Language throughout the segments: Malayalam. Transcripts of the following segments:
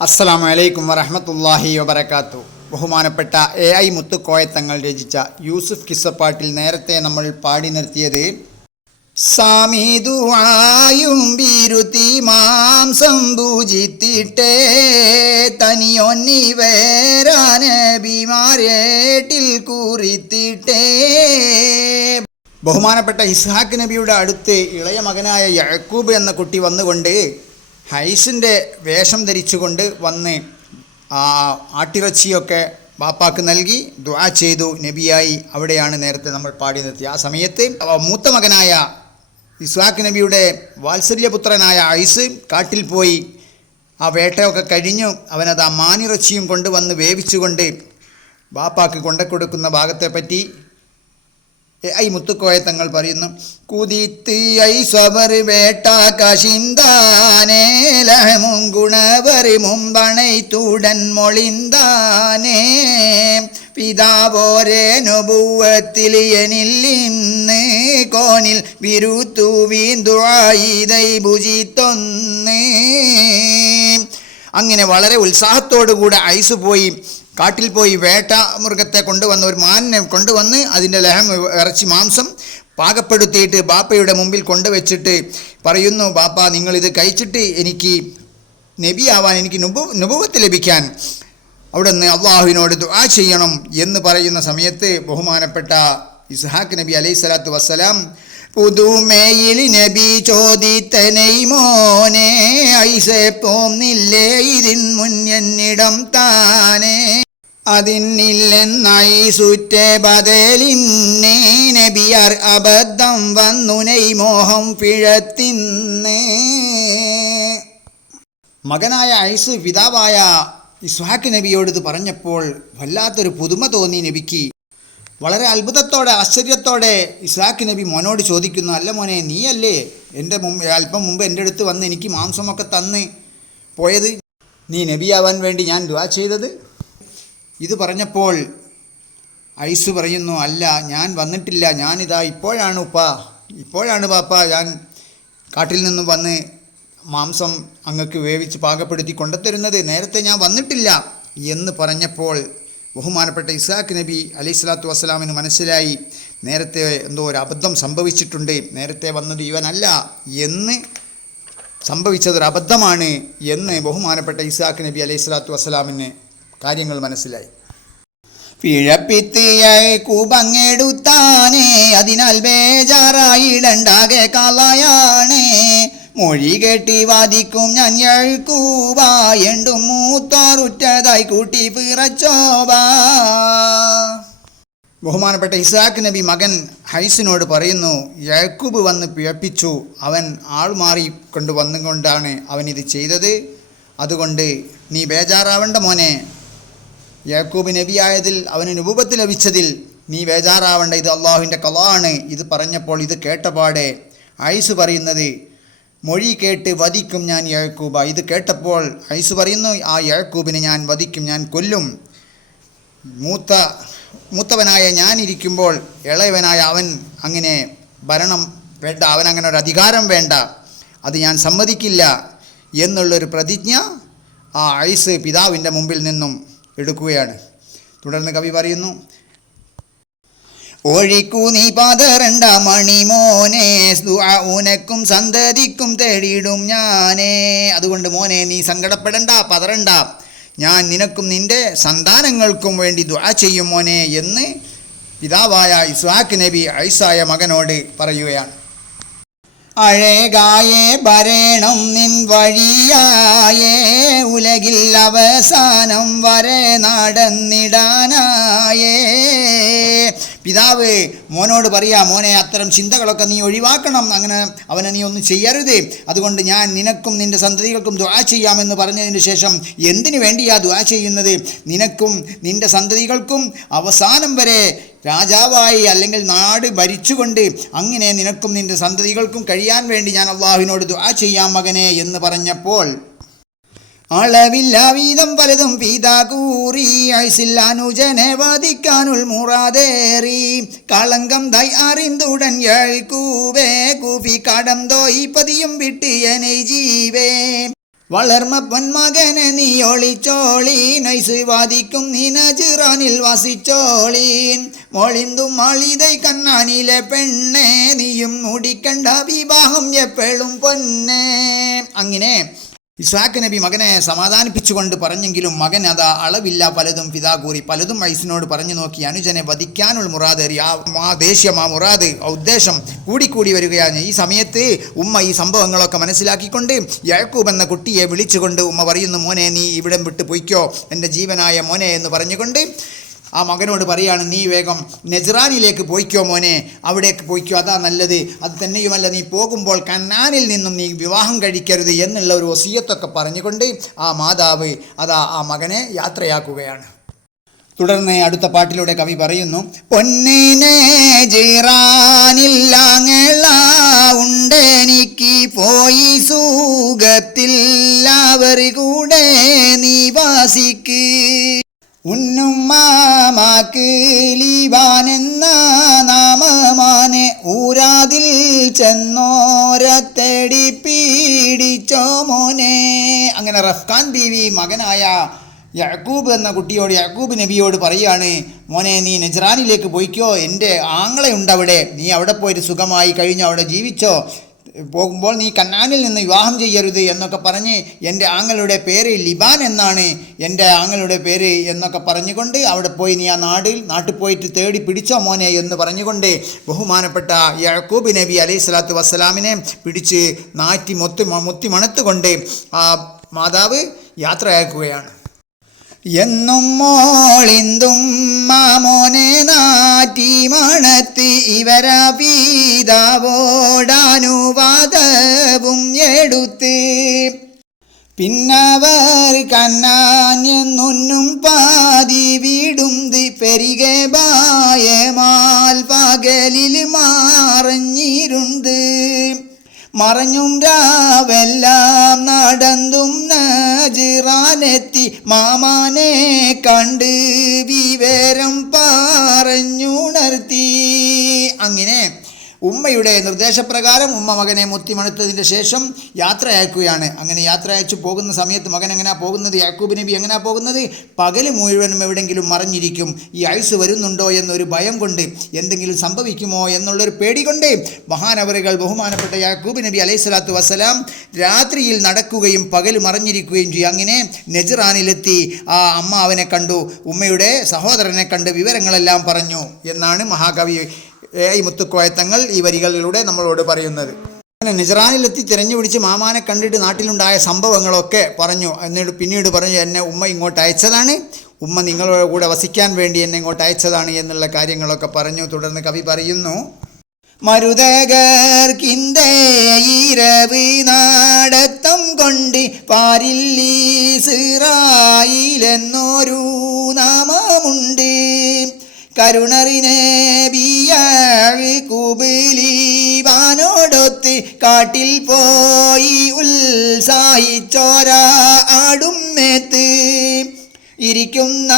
അസ്സലാമു അലൈക്കും വറഹമത്തല്ലാഹി വബർക്കാത്തു ബഹുമാനപ്പെട്ട എ ഐ മുത്തുക്കോയത്തങ്ങൾ രചിച്ച യൂസുഫ് കിസ്സപ്പാട്ടിൽ നേരത്തെ നമ്മൾ പാടി നിർത്തിയത് സാമീതുവായും ബിരുത്തി മാംസം പൂജിത്തിട്ടേ തനിയൊന്നി വേരാന ബിമാരേട്ടിൽ കുറിത്തിട്ടേ. ബഹുമാനപ്പെട്ട ഇസ്ഹാഖ് നബിയുടെ അടുത്ത് ഇളയ മകനായ യഴക്കൂബ് എന്ന കുട്ടി വന്നുകൊണ്ട് ഹൈസിന്റെ വേഷം ധരിച്ചുകൊണ്ട് വന്ന് ആ ആട്ടിറച്ചിയൊക്കെ ബാപ്പാക്ക് നൽകി ദുആ ചെയ്തു നബിയായി. അവിടെയാണ് നേരത്തെ നമ്മൾ പാടി നിർത്തി ആ സമയത്ത് മൂത്ത മകനായ ഇസ്ഹാഖ് നബിയുടെ വാത്സല്യപുത്രനായ ഐസ് കാട്ടിൽ പോയി ആ വേട്ടയൊക്കെ കഴിഞ്ഞു. അവനത് ആ മാനിറച്ചിയും കൊണ്ടുവന്ന് വേവിച്ചുകൊണ്ട് ബാപ്പാക്ക് കൊണ്ടുകൊടുക്കുന്ന ഭാഗത്തെപ്പറ്റി ഐ മുത്തുക്കോയ തങ്ങൾ പറയുന്നു കുതിത്ത് ഐ സ്വർ വേട്ട കശിന്താനേലഹമും ഗുണവറി മുമ്പണൈ തൂടൻ മൊളിന്താനേ. പിതാവോരേ നൊബുവത്തിൽ എനിൽ ഇന്ന് കോനിൽ വിരുത്തു വീന്തുഴായിതൈ ഭുജിത്തൊന്ന്. അങ്ങനെ വളരെ ഉത്സാഹത്തോടുകൂടെ ഐസ് പോയി. കാട്ടിൽ പോയി വേട്ട മൃഗത്തെ കൊണ്ടുവന്ന് ഒരു മാനിനെ കൊണ്ടുവന്ന് അതിന്റെ ലഹം ഇറച്ചി മാംസം പാകപ്പെടുത്തിയിട്ട് ബാപ്പയുടെ മുമ്പിൽ കൊണ്ടുവച്ചിട്ട് പറയുന്നു ബാപ്പ നിങ്ങളിത് കഴിച്ചിട്ട് എനിക്ക് നബിയാവാൻ എനിക്ക് നുബു നുപുവത്ത് ലഭിക്കാൻ അവിടെ നിന്ന് അള്ളാഹുവിനോട് ദുആ ചെയ്യണം എന്ന് പറയുന്ന സമയത്ത് ബഹുമാനപ്പെട്ട ഇസ്ഹാഖ് നബി അലൈഹി സ്വലാത്തു വസ്സലാം പുതുമേയിൽ നബി ചോദിത്തനൈ മോനെ ഐസെ പോന്നില്ലേ ഇതിൻ മുന്നിടം താനേ. അതിന്നില്ലെന്നായി സുറ്റേ ബദലിന്നേ നബിയാർ അബദ്ധം വന്നുനൈ മോഹം പിഴത്തിന്നേ. മകനായ ഐസ് പിതാവായ ഇസ്ഹാഖ് നബിയോട് ഇത് പറഞ്ഞപ്പോൾ വല്ലാത്തൊരു പുതുമ തോന്നി നബിക്ക്. വളരെ അത്ഭുതത്തോടെ ആശ്ചര്യത്തോടെ ഇസ്ഹാഖ് നബി മോനോട് ചോദിക്കുന്നു അല്ല മോനെ നീയല്ലേ എന്റെ മുമ്പ് അല്പം മുമ്പ് എന്റെ അടുത്ത് വന്ന് എനിക്ക് മാംസമൊക്കെ തന്ന് പോയത്? നീ നബിയാവാൻ വേണ്ടി ഞാൻ ദുആ ചെയ്തത്? ഇത് പറഞ്ഞപ്പോൾ ഐസ് പറയുന്നു അല്ല ഞാൻ വന്നിട്ടില്ല. ഞാനിതാ ഇപ്പോഴാണ് ഉപ്പ. ഇപ്പോഴാണ് പാപ്പ ഞാൻ കാട്ടിൽ നിന്നും വന്ന് മാംസം അങ്ങക്ക് വേവിച്ച് പാകപ്പെടുത്തി കൊണ്ടുത്തരുന്നത്. നേരത്തെ ഞാൻ വന്നിട്ടില്ല. എന്ന് പറഞ്ഞപ്പോൾ ബഹുമാനപ്പെട്ട ഇസാഖ് നബി അലൈഹി സ്വലാത്തു വസ്സലാമിന് മനസ്സിലായി നേരത്തെ എന്തോ ഒരു അബദ്ധം സംഭവിച്ചിട്ടുണ്ട്. നേരത്തെ വന്നത് ഇവനല്ല എന്ന് സംഭവിച്ചതൊരു അബദ്ധമാണ് എന്ന് ബഹുമാനപ്പെട്ട ഇസാഖ് നബി അലൈഹി സ്വലാത്തു വസ്സലാമിന് കാര്യങ്ങൾ മനസ്സിലായി. പിഴപ്പിത്തിയായി കൂപങ്ങെടുത്താനേ അതിനാൽ ബേജാറായിടണ്ടാകെ കാളയാണേ. മൊഴി കെട്ടി വാദിക്കും ഞാൻ എഴുക്കൂവാ എണ്ടും മൂത്തോറുറ്റതായി കൂട്ടി പിറച്ചോവാ. ബഹുമാനപ്പെട്ട ഇസാഖ് നബി മകൻ ഹൈസിനോട് പറയുന്നു യാക്കൂബ് വന്ന് പിഴപ്പിച്ചു അവൻ ആൾ മാറി കൊണ്ട് വന്നുകൊണ്ടാണ് അവൻ ഇത് ചെയ്തത്. അതുകൊണ്ട് നീ ബേജാറാവേണ്ട മോനെ യാക്കൂബ് നബിയായതിൽ അവന് രൂപത്തിൽ ലഭിച്ചതിൽ നീ വേജാറാവേണ്ട ഇത് അള്ളാഹുവിന്റെ കലാണ്. ഇത് പറഞ്ഞപ്പോൾ ഇത് കേട്ടപാടെ ഐസ് പറയുന്നത് മൊഴി കേട്ട് വധിക്കും ഞാൻ യാക്കൂബ. ഇത് കേട്ടപ്പോൾ ഐസ് പറയുന്നു ആ യാക്കൂബിനെ ഞാൻ വധിക്കും ഞാൻ കൊല്ലും. മൂത്ത മൂത്തവനായ ഞാനിരിക്കുമ്പോൾ ഇളയവനായ അവൻ അങ്ങനെ ഭരണം വേണ്ട അവൻ അങ്ങനെ ഒരു അധികാരം വേണ്ട. അത് ഞാൻ സമ്മതിക്കില്ല എന്നുള്ളൊരു പ്രതിജ്ഞ ആ ഐസ് പിതാവിന്റെ മുമ്പിൽ നിന്നും എടുക്കുകയാണ്. തുടർന്ന് കവി പറയുന്നു ഒഴിക്കൂ നീ പാതറണ്ട മണിമോനെ ഉനക്കും സന്തതിക്കും തേടിയിടും ഞാനേ. അതുകൊണ്ട് മോനെ നീ സങ്കടപ്പെടണ്ട പതറണ്ട. ഞാൻ നിനക്കും നിന്റെ സന്താനങ്ങൾക്കും വേണ്ടി ദുആ ചെയ്യും മോനെ എന്ന് പിതാവായ ഇസ്വാഖ് നബി ഐസായ മകനോട് പറയുകയാണ്. അഴകായേ ഭരണം നിൻ വഴിയായേ. ഉലകിൽ അവസാനം വരെ നടന്നിടാനായേ. പിതാവ് മോനോട് പറയാം മോനെ അത്തരം ചിന്തകളൊക്കെ നീ ഒഴിവാക്കണം. അങ്ങനെ അവനെ നീ ഒന്നും ചെയ്യരുത്. അതുകൊണ്ട് ഞാൻ നിനക്കും നിന്റെ സന്തതികൾക്കും ദുആ ചെയ്യാമെന്ന് പറഞ്ഞതിന് ശേഷം എന്തിനു വേണ്ടിയാ ദുആ ചെയ്യുന്നത്? നിനക്കും നിന്റെ സന്തതികൾക്കും അവസാനം വരെ രാജാവായി അല്ലെങ്കിൽ നാട് ഭരിച്ചുകൊണ്ട് അങ്ങനെ നിനക്കും നിന്റെ സന്തതികൾക്കും കഴിയാൻ വേണ്ടി ഞാൻ അള്ളാഹുവിനോട് ദുആ ചെയ്യാം മകനെ എന്ന് പറഞ്ഞപ്പോൾ അളവില്ല വീതം പലതും പീതാ കൂറി. ഐസില്ലാനുജനെ വാദിക്കാനുൾ മുറാതേറി. കളങ്കം ദൈ അറിന്തുടൻ എഴുക്കൂവേ കൂഫി കടം തോയി പതിയും വിട്ട് എനെ ജീവേ. വളർമ്മ പൊന്മകനെ നീ ഒളിച്ചോളി ഐസ് വാദിക്കും നീ നജിറാനിൽ വസിച്ചോളീൻ. മൊളിന്തും മാളിതൈ കണ്ണാനിലെ പെണ്ണേ. നീയും മുടിക്കണ്ട വിവാഹം എപ്പോഴും പൊന്നേ. അങ്ങനെ ഇസ്ഹാക്ക് നബി മകനെ സമാധാനിപ്പിച്ചുകൊണ്ട് പറഞ്ഞെങ്കിലും മകൻ അതാ അളവില്ല പലതും പിതാ കൂറി. പലതും ഐസിനോട് പറഞ്ഞു നോക്കി അനുജനെ വധിക്കാനുള്ള മുറാദ് ആ ദേഷ്യം ആ മുറാദ് ഉദ്ദേശം കൂടിക്കൂടി വരികയാണ്. ഈ സമയത്ത് ഉമ്മ ഈ സംഭവങ്ങളൊക്കെ മനസ്സിലാക്കിക്കൊണ്ട് യാക്കൂബ് എന്ന കുട്ടിയെ വിളിച്ചുകൊണ്ട് ഉമ്മ പറയുന്നു മോനെ നീ ഇവിടം വിട്ട് പൊയ്ക്കോ. എന്റെ ജീവനായ മോനെ എന്ന് പറഞ്ഞുകൊണ്ട് ആ മകനോട് പറയാണ് നീ വേഗം നെജ്റാനിലേക്ക് പോയിക്കോ മോനെ. അവിടേക്ക് പോയിക്കോ. അതാ നല്ലത്. അത് തന്നെയുമല്ല നീ പോകുമ്പോൾ കന്നാനിൽ നിന്നും നീ വിവാഹം കഴിക്കരുത് എന്നുള്ള ഒരു ഒസീയത്തൊക്കെ പറഞ്ഞുകൊണ്ട് ആ മാതാവ് അതാ ആ മകനെ യാത്രയാക്കുകയാണ്. തുടർന്ന് അടുത്ത പാട്ടിലൂടെ കവി പറയുന്നു പൊന്നിനെ ജീറാനില്ലാങ്ങള്ള ഉണ്ടെനിക്ക് പോയി സുഖത്തിൽ അവർ കൂടെ നീ വാസിക്ക്. ഉന്നുമ്മാമാക്ക് ലീവാനെന്ന നാമമാനെ ഊരാതിൽ ചെന്നോരത്തേടി പീഡിച്ചോ മോനെ. അങ്ങനെ റഫ്ഖാൻ ബീവി മകനായ യാക്കൂബ് എന്ന കുട്ടിയോട് യാക്കൂബ് നബിയോട് പറയുകയാണ് മോനെ നീ നജ്റാനിലേക്ക് പോയിക്കോ. എന്റെ ആങ്ങളയുണ്ട് അവിടെ നീ അവിടെ പോയിട്ട് സുഖമായി കഴിഞ്ഞു അവിടെ ജീവിച്ചോ. പോകുമ്പോൾ നീ കന്നാനിൽ നിന്ന് വിവാഹം ചെയ്യരുത് എന്നൊക്കെ പറഞ്ഞ് എന്റെ ആങ്ങളുടെ പേര് ലിബാൻ എന്നാണ് എന്റെ ആങ്ങളുടെ പേര് എന്നൊക്കെ പറഞ്ഞുകൊണ്ട് അവിടെ പോയി നീ ആ നാടിൽ നാട്ടിൽ പോയിട്ട് തേടി പിടിച്ചോ മോനെ എന്ന് പറഞ്ഞുകൊണ്ട് ബഹുമാനപ്പെട്ട യാക്കൂബ് നബി അലൈഹി സ്വലാത്തു വസ്സലാമിനെ പിടിച്ച് നാറ്റി മൊത്തി മുത്തി മണത്തുകൊണ്ട് ആ മാതാവ് യാത്രയാക്കുകയാണ് എന്നും മോളിന്തും മാമോനെ നാറ്റി മണത്ത് ഇവരാ പീതാവോടാനുവാദവും എടുത്ത് പിന്നവർ കന്നാഞ്ഞെന്നൊന്നും പാതി വീടും പെരികെ ബായമാൽ പകലിൽ മറഞ്ഞും രാവെല്ലാം നടന്നും നജിറാനെത്തി മാമാനെ കണ്ട് വിവരം പറഞ്ഞുണർത്തി. അങ്ങനെ ഉമ്മയുടെ നിർദ്ദേശപ്രകാരം ഉമ്മ മകനെ മുത്തിമണുത്തതിന്റെ ശേഷം യാത്ര അയക്കുകയാണ് അങ്ങനെ യാത്ര അയച്ചു പോകുന്ന സമയത്ത് മകൻ എങ്ങനെയാ പോകുന്നത്? യാക്കൂബ് നബി എങ്ങനെയാ പോകുന്നത്? പകൽ മുഴുവനും എവിടെയെങ്കിലും മറിഞ്ഞിരിക്കും. ഈ ഐസ് വരുന്നുണ്ടോ എന്നൊരു ഭയം കൊണ്ട് എന്തെങ്കിലും സംഭവിക്കുമോ എന്നുള്ളൊരു പേടി കൊണ്ട് മഹാനവറുകൾ ബഹുമാനപ്പെട്ട യാക്കൂബ് നബി അലൈഹി സ്വലാത്തു വസ്സലാം രാത്രിയിൽ നടക്കുകയും പകൽ മറിഞ്ഞിരിക്കുകയും ചെയ്യും. അങ്ങനെ നെജറാനിലെത്തി ആ അമ്മ അവനെ കണ്ടു. ഉമ്മയുടെ സഹോദരനെ കണ്ട് വിവരങ്ങളെല്ലാം പറഞ്ഞു എന്നാണ് മഹാകവി എ ഐ മുത്തുക്കോയത്തങ്ങൾ ഈ വരികളിലൂടെ നമ്മളോട് പറയുന്നത്. അങ്ങനെ നിജറാനിലെത്തി തിരഞ്ഞു പിടിച്ച് മാമാനെ കണ്ടിട്ട് നാട്ടിലുണ്ടായ സംഭവങ്ങളൊക്കെ പറഞ്ഞു. എന്നിട്ട് പിന്നീട് പറഞ്ഞു എന്നെ ഉമ്മ ഇങ്ങോട്ട് അയച്ചതാണ്. ഉമ്മ നിങ്ങളുടെ കൂടെ വസിക്കാൻ വേണ്ടി എന്നെ ഇങ്ങോട്ട് അയച്ചതാണ് എന്നുള്ള കാര്യങ്ങളൊക്കെ പറഞ്ഞു. തുടർന്ന് കവി പറയുന്നു മരുതകർക്കിന്തേ ഇരവ് നാടത്തം കൊണ്ട് പാരില്ലീസിറായിലെന്നൊരു നാമമുണ്ട്. കരുണറിനെ ബിയാഴ് കുബിലീവാനോടൊത്ത് കാട്ടിൽ പോയി ഉത്സാഹിച്ചോര ആടും നേത്ത് ഇരിക്കുന്ന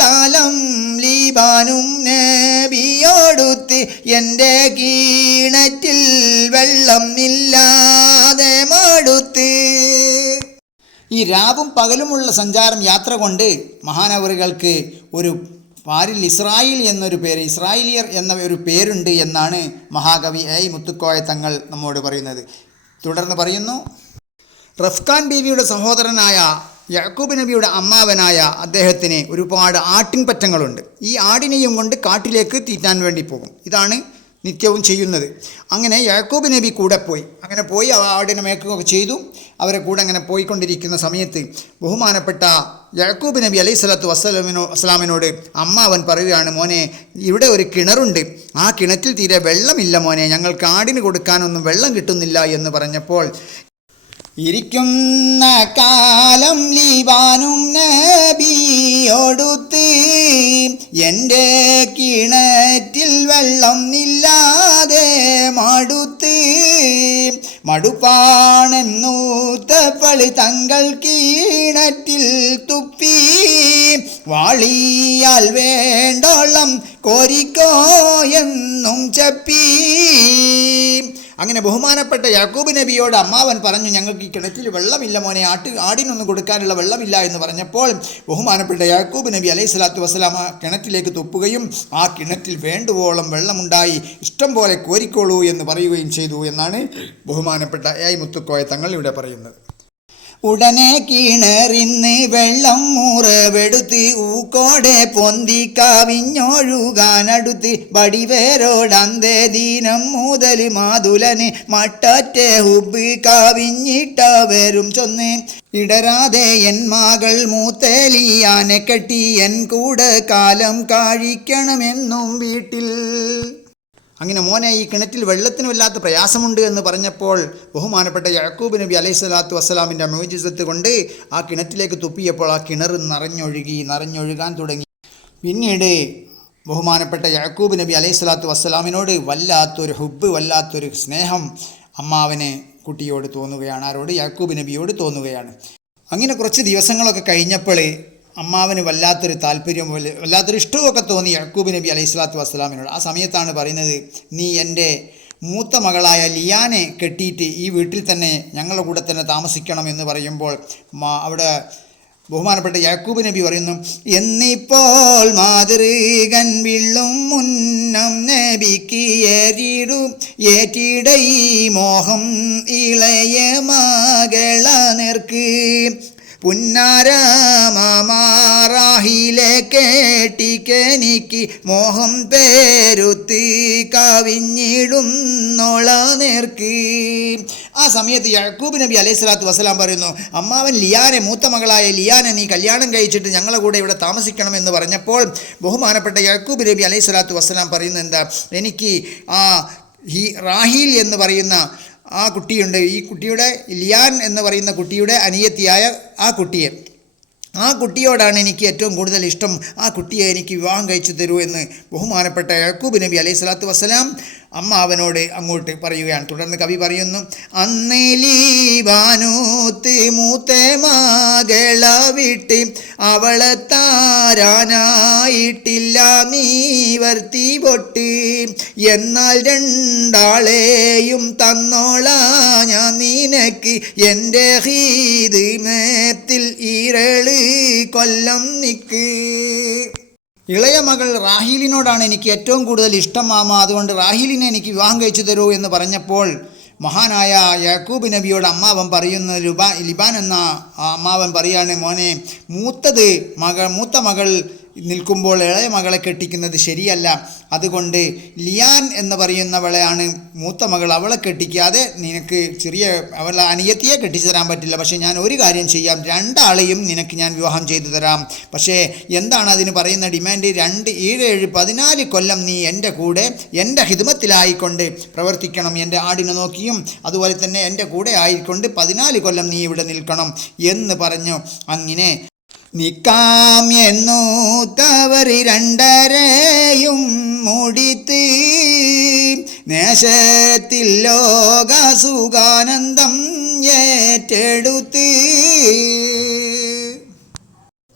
കാലം ലീബാനും നേബിയോടുത്ത് എന്റെ കീണറ്റിൽ വെള്ളം ഇല്ലാതെ മാടുത്ത്. ഈ രാവും പകലുമുള്ള സഞ്ചാരം യാത്ര കൊണ്ട് മഹാനവറുകൾക്ക് ഒരു പാരിൽ ഇസ്രായേൽ എന്നൊരു പേര് ഇസ്രായേലിയർ എന്ന ഒരു പേരുണ്ട് എന്നാണ് മഹാകവി എ. മുത്തുക്കോയ തങ്ങൾ നമ്മോട് പറയുന്നത്. തുടർന്ന് പറയുന്നു റഫ്ഖാൻ ബീവിയുടെ സഹോദരനായ യാക്കൂബ് നബിയുടെ അമ്മാവനായ അദ്ദേഹത്തിന് ഒരുപാട് ആട്ടിൻപറ്റങ്ങളുണ്ട്. ഈ ആടിനെയും കൊണ്ട് കാട്ടിലേക്ക് തീറ്റാൻ വേണ്ടി പോകും. ഇതാണ് നിത്യവും ചെയ്യുന്നത്. അങ്ങനെ യാക്കോബ് നബി കൂടെ പോയി. അങ്ങനെ പോയി ആടിനെ മേക്കുകയൊക്കെ ചെയ്തു. അവരെ കൂടെ അങ്ങനെ പോയിക്കൊണ്ടിരിക്കുന്ന സമയത്ത് ബഹുമാനപ്പെട്ട യാക്കൂബ് നബി അലൈഹി സ്വലാത്തു വസ്സലാമിനോ വസ്സലാമിനോട് അമ്മാവൻ പറയുകയാണ് മോനെ ഇവിടെ ഒരു കിണറുണ്ട്. ആ കിണറ്റിൽ തീരെ വെള്ളമില്ല മോനെ. ഞങ്ങൾക്ക് ആടിന് കൊടുക്കാനൊന്നും വെള്ളം കിട്ടുന്നില്ല എന്ന് പറഞ്ഞപ്പോൾ ഇരിക്കുന്ന കാലം ലീവാനും നബിയോടുത്ത് എന്റെ കിണറ്റിൽ വെള്ളം ഇല്ലാതെ മടുത്ത്. മടുപ്പാണെന്നൂത്തപ്പളി തങ്ങൾ കീണറ്റിൽ തുപ്പി. വാളിയാൽ വേണ്ടോളം കോരിക്കോ എന്നും ചപ്പി. അങ്ങനെ ബഹുമാനപ്പെട്ട യാക്കൂബ് നബിയോട് അമ്മാവൻ പറഞ്ഞു ഞങ്ങൾക്ക് ഈ കിണറ്റിൽ വെള്ളമില്ല മോനെ ആട്ട് ആടിനൊന്നും കൊടുക്കാനുള്ള വെള്ളമില്ല എന്ന് പറഞ്ഞപ്പോൾ ബഹുമാനപ്പെട്ട യാക്കൂബ് നബി അലൈഹി സ്വലാത്തു വസ്സലാം ആ കിണറ്റിലേക്ക് തുപ്പുകയും ആ കിണറ്റിൽ വേണ്ടുവോളം വെള്ളമുണ്ടായി ഇഷ്ടം പോലെ കോരിക്കോളൂ എന്ന് പറയുകയും ചെയ്തു എന്നാണ് ബഹുമാനപ്പെട്ട എ ഐ മുത്തുക്കോയ തങ്ങൾ ഇവിടെ പറയുന്നത്. ഉടനെ കിണറിന്ന് വെള്ളം മുറവെടുത്ത് ഊക്കോടെ പൊന്തി കാവിഞ്ഞൊഴുകാനടുത്ത് വടിവേരോടന്തേ ദീനം മുതൽ മാതുലന് മട്ടറ്റ ഹുബ് കവിഞ്ഞിട്ടവരും ചൊന്ന്. ഇടരാതെ എൻ മകൾ മൂത്തേലിയാനെ കെട്ടി എൻ കൂടെ കാലം കാഴിക്കണമെന്നും വീട്ടിൽ അങ്ങനെ മോനെ ഈ കിണറ്റിൽ വെള്ളത്തിന് വല്ലാത്ത പ്രയാസമുണ്ട് എന്ന് പറഞ്ഞപ്പോൾ ബഹുമാനപ്പെട്ട യാക്കൂബ് നബി അലൈഹി സ്വലാത്തു വസ്സലാമിന്റെ മോചിസത്ത് കൊണ്ട് ആ കിണറ്റിലേക്ക് തുപ്പിയപ്പോൾ ആ കിണർ നിറഞ്ഞൊഴുകി നിറഞ്ഞൊഴുകാൻ തുടങ്ങി. പിന്നീട് ബഹുമാനപ്പെട്ട യാക്കൂബ് നബി അലൈഹി സ്വലാത്തു വസ്സലാമിനോട് വല്ലാത്തൊരു ഹുബ് വല്ലാത്തൊരു സ്നേഹം അമ്മാവന് കുട്ടിയോട് തോന്നുകയാണ് ആരോട്? യാക്കൂബ് നബിയോട് തോന്നുകയാണ്. അങ്ങനെ കുറച്ച് ദിവസങ്ങളൊക്കെ കഴിഞ്ഞപ്പോൾ അമ്മാവന് വല്ലാത്തൊരു താല്പര്യം പോലെ വല്ലാത്തൊരു ഇഷ്ടമൊക്കെ തോന്നി യക്കൂബ് നബി അലൈഹി സ്വലാത്തു വസ്സലാമിനോട്. ആ സമയത്താണ് പറയുന്നത് നീ എന്റെ മൂത്ത മകളായ ലിയാനെ കെട്ടിയിട്ട് ഈ വീട്ടിൽ തന്നെ ഞങ്ങളുടെ കൂടെ തന്നെ താമസിക്കണം എന്ന് പറയുമ്പോൾ അവിടെ ബഹുമാനപ്പെട്ട യാക്കൂബ് നബി പറയുന്നു എന്നിപ്പോൾ മാതൃകൻ വിള്ളും മുന്നം നബിക്ക് ഏറ്റിടും ഏറ്റിടൈ മോഹം ഇളയ മകള നേർക്ക്. പുന്നാരമാറാഹിലെ കേട്ടിക്കെനിക്ക് മോഹം പേരുത്തി കവിഞ്ഞിടുന്നോള നേർക്ക്. ആ സമയത്ത് യഴക്കൂബ് നബി അലൈഹി സ്വലാത്തു വസ്സലാം പറയുന്നു അമ്മാവൻ ലിയാനെ മൂത്ത മകളായ ലിയാനെ നീ കല്യാണം കഴിച്ചിട്ട് ഞങ്ങളെ കൂടെ ഇവിടെ താമസിക്കണമെന്ന് പറഞ്ഞപ്പോൾ ബഹുമാനപ്പെട്ട യഴക്കൂബ് നബി അലൈഹി സ്വലാത്തു വസ്സലാം പറയുന്നത് എന്താ? എനിക്ക് ആ ഹി റാഹീൽ എന്ന് പറയുന്ന ആ കുട്ടിയുണ്ട്. ഈ കുട്ടിയുടെ ലിയാൻ എന്ന് പറയുന്ന കുട്ടിയുടെ അനിയത്തിയായ ആ കുട്ടിയെ. ആ കുട്ടിയോടാണ് എനിക്ക് ഏറ്റവും കൂടുതൽ ഇഷ്ടം. ആ കുട്ടിയെ എനിക്ക് വിവാഹം കഴിച്ചു തരൂ എന്ന് ബഹുമാനപ്പെട്ട യക്കൂബ് നബി അലൈഹി സ്വലാത്തു വസ്സലാം അമ്മ അവനോട് അങ്ങോട്ട് പറയുകയാണ്. തുടർന്ന് കവി പറയുന്നു അന്നേലീവാനൂത്ത് മൂത്ത മകള വിട്ട് അവളെ താരാനായിട്ടില്ല നീ വർത്തി പൊട്ട്. എന്നാൽ രണ്ടാളെയും തന്നോളാ ഞാൻ നിനക്ക്. എന്റെ ഹീത് മേത്തിൽ ഇരൾ കൊല്ലം നിക്ക്. ഇളയ മകൾ റാഹീലിനോടാണ് എനിക്ക് ഏറ്റവും കൂടുതൽ ഇഷ്ടം മാമ. അതുകൊണ്ട് റാഹീലിനെ എനിക്ക് വിവാഹം കഴിച്ചു തരൂ എന്ന് പറഞ്ഞപ്പോൾ മഹാനായ യാക്കൂബ് നബിയോട് അമ്മാവൻ പറയുന്ന ലുബാ ലിബാൻ എന്ന അമ്മാവൻ പറയാണ് മോനെ മൂത്തത് മകൾ മൂത്ത മകൾ നിൽക്കുമ്പോൾ ഇളയ മകളെ കെട്ടിക്കുന്നത് ശരിയല്ല. അതുകൊണ്ട് ലിയാൻ എന്ന് പറയുന്നവളെയാണ് മൂത്ത മകൾ അവളെ കെട്ടിക്കാതെ നിനക്ക് ചെറിയ അവളെ അനിയത്തിയെ കെട്ടിച്ചു തരാൻ പറ്റില്ല. പക്ഷേ ഞാൻ ഒരു കാര്യം ചെയ്യാം. രണ്ടാളെയും നിനക്ക് ഞാൻ വിവാഹം ചെയ്തു തരാം. പക്ഷേ എന്താണ് അതിന് പറയുന്ന ഡിമാൻഡ്? രണ്ട് ഏഴ് പതിനാല് കൊല്ലം നീ എന്റെ കൂടെ എന്റെ ഹിതമത്തിലായിക്കൊണ്ട് പ്രവർത്തിക്കണം. എന്റെ ആടിനെ നോക്കിയും അതുപോലെ തന്നെ എന്റെ കൂടെ ആയിക്കൊണ്ട് പതിനാല് കൊല്ലം നീ ഇവിടെ നിൽക്കണം എന്ന് പറഞ്ഞു. അങ്ങനെ നിക്കാം എന്നു തവർ രണ്ടരയും മുടിത്ത് നേശത്തിൽ ലോക സുഖാനന്ദം ഏറ്റെടുത്ത്.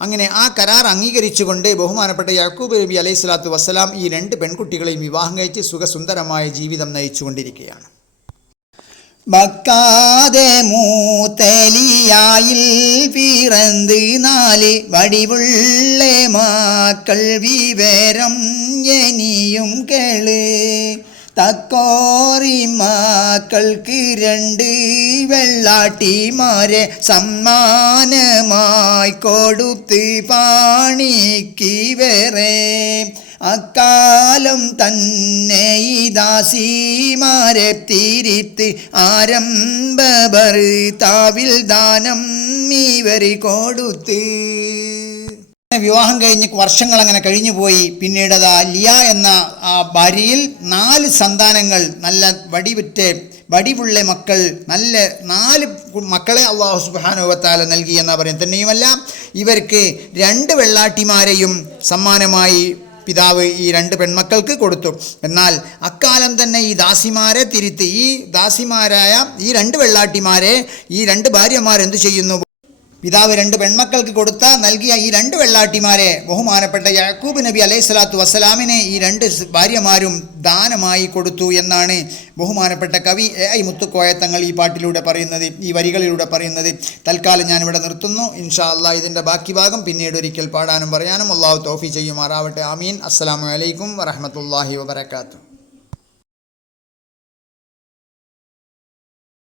അങ്ങനെ ആ കരാർ അംഗീകരിച്ചുകൊണ്ട് ബഹുമാനപ്പെട്ട യാക്കൂബ് നബി അലൈഹി സ്വലാത്തു വസ്സലാം ഈ രണ്ട് പെൺകുട്ടികളെയും വിവാഹം കഴിച്ച് സുഖസുന്ദരമായ ജീവിതം നയിച്ചുകൊണ്ടിരിക്കുകയാണ്. ബക്കാതെ മൂത്തലിയായിൽ പിറந்து നാല് വടിവുള്ള മാക്കൾ വിവരം എനിയും കേൾ. തക്കോറി മാക്കൾക്ക് രണ്ട് വെള്ളാട്ടിമാരെ സമ്മാനമായി കൊടുത്ത് പാണിക്ക് വേറെ അക്കാലം തന്നെ ഈ ദാസിമാരെ തിരിത്ത് ആരംഭർ താവിൽ ദാനം ഇവർ കൊടുത്ത്. വിവാഹം കഴിഞ്ഞ് വർഷങ്ങൾ അങ്ങനെ കഴിഞ്ഞു പോയി. പിന്നീട് അതാ ലിയ എന്ന ആ ഭാര്യയിൽ നാല് സന്താനങ്ങൾ നല്ല വടിവിറ്റ് വടിവുള്ള മക്കൾ നല്ല നാല് മക്കളെ അള്ളാഹു സുബാനുവത്താല നൽകി എന്നാ പറയും തന്നെയുമല്ല ഇവർക്ക് രണ്ട് വെള്ളാട്ടിമാരെയും സമ്മാനമായി പിതാവ് ഈ രണ്ട് പെൺമക്കൾക്ക് കൊടുത്തു. എന്നാൽ അക്കാലം തന്നെ ഈ ദാസിമാരെ തിരുത്തി ഈ ദാസിമാരായ ഈ രണ്ട് വെള്ളാട്ടിമാരെ ഈ രണ്ട് ഭാര്യമാർ എന്തു ചെയ്യുന്നു? പിതാവ് രണ്ട് പെൺമക്കൾക്ക് കൊടുത്ത നൽകിയ ഈ രണ്ട് വെള്ളാട്ടിമാരെ ബഹുമാനപ്പെട്ട യാക്കൂബ് നബി അലൈഹി സ്വലാത്തു വസ്സലാമിനെ ഈ രണ്ട് ഭാര്യമാരും ദാനമായി കൊടുത്തു എന്നാണ് ബഹുമാനപ്പെട്ട കവി എ ഐ മുത്തുക്കോയത്തങ്ങൾ ഈ പാട്ടിലൂടെ പറയുന്നത് ഈ വരികളിലൂടെ പറയുന്നത്. തൽക്കാലം ഞാനിവിടെ നിർത്തുന്നു. ഇൻഷാ അള്ളാഹ് ഇതിന്റെ ബാക്കി ഭാഗം പിന്നീട് ഒരിക്കൽ പാടാനും പറയാനും അള്ളാഹു തോഫി ചെയ്യുമാറാവട്ടെ. ആമീൻ. അസ്സാം വലൈക്കും വറഹമത്തല്ലാഹി വബർക്കാത്തു